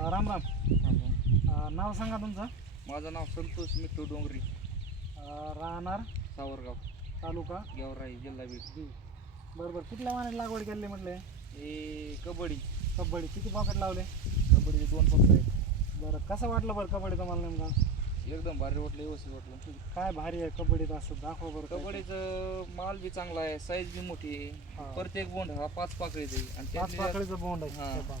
राम राम. नाव सांगा तुमचं. माझं नाव संतोष मिट्टू डोंगरी, राहणार सावरगाव, तालुका गेवराई, जिल्हा बीड. बरोबर. कुठल्या वाहनाची लागवड केली म्हटले? हे कबड्डी. कबड्डी. किती पॉकेट लावले? कबड्डीचे 2 पक्ष आहेत. बरं, कसं वाटलं बरं कबड्डी तुम्हाला नेमका? एकदम भारी वाटलं, व्यवस्थित वाटलं. काय भारी आहे कबड्डीत, असं दाखवा बरं. कबड्डीचं माल बी चांगला आहे, साईज बी मोठी हा. आहे. प्रत्येक बोंड हा 5 पाकळीचा आहे आणि 5 त्यातल्या पाकळीचं बोंड आहे. हा. हे पहा.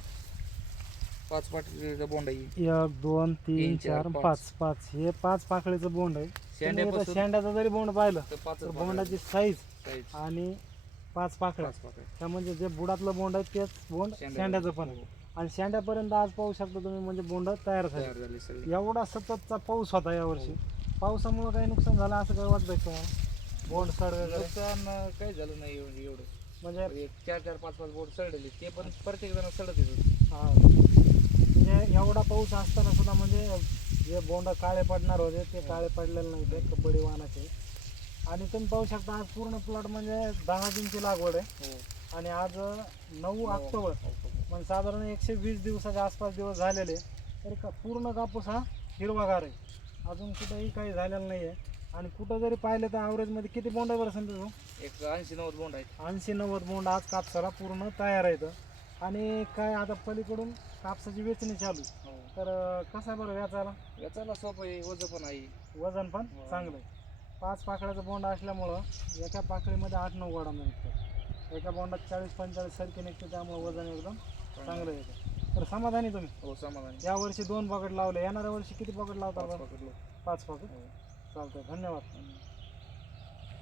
5 पाकळीचा बोंड आहे. 1 2 3 तीन, 4 चार, 5 हे 5 पाकळीचं बोंड आहे. तुम्ही आता शेंड्यापासून शेंड्याचा जरी बोंड पाहिलं तर 5 तर बोंडाची साईज साईज आणि 5 पाकळ्या 5 पाकळी. त्या म्हणजे जे बुडातलं बोंड आहे तेच बोंड शेंड्याचं पण आहे. आणि शेंड्यापर्यंत आज पाहू शकता तुम्ही, म्हणजे बोंड तयार झाले. तयार झाली सगळी. एवढा सततचा पाऊस होता यावर्षी. पावसामुळे काही नुकसान झालं असं काही वाटतंय का तुम्हाला? बोंड सड वगैरे नुकसान काही झालं नाही एवढं. म्हणजे 4 5 बोर्ड सडले, ते पण प्रत्येक जण सडत येतो. हा, म्हणजे एवढा पाऊस असताना सुद्धा म्हणजे जे बोंड काळे पडणार होते ते काळे पडलेले नाही ते कबड्डी वाहनाचे. आणि तुम्ही पाहू शकता आज पूर्ण प्लॉट म्हणजे 10 जूनची लागवड आहे आणि आज 9 ऑक्टोबर. म्हणजे साधारण 120 दिवसाच्या आसपास दिवस झालेले, तरी पूर्ण कापूस हा हिरवागार आहे. अजून कुठेही काही झालेलं नाही आहे. आणि कुठं जरी पाहिलं तर ॲव्हरेजमध्ये किती बोंड आहे बरं समजा? एक 80-90 बोंड आहेत. 80-90 बोंड आज कापसाला पूर्ण तयार आहेत. आणि काय आता पलीकडून कापसाची वेचणी चालू आहे. तर कसं आहे बरं व्याचाला? याचाला सोपं आहे, वजन पण आहे, वजन पण चांगलं आहे. 5 पाकळ्याचं बोंड असल्यामुळं एका पाकळीमध्ये 8-9 गोडा निघतात. एका बोंडात 40-45 सरकी निघते, त्यामुळे वजन एकदम चांगलं येतं. तर समाधानी तुम्ही? हो, समाधान. यावर्षी 2 पॉकेट लावले, येणाऱ्या वर्षी किती पॉकेट लावता? 5 पकडलो. 5 पॉकेट. चालतंय, धन्यवाद.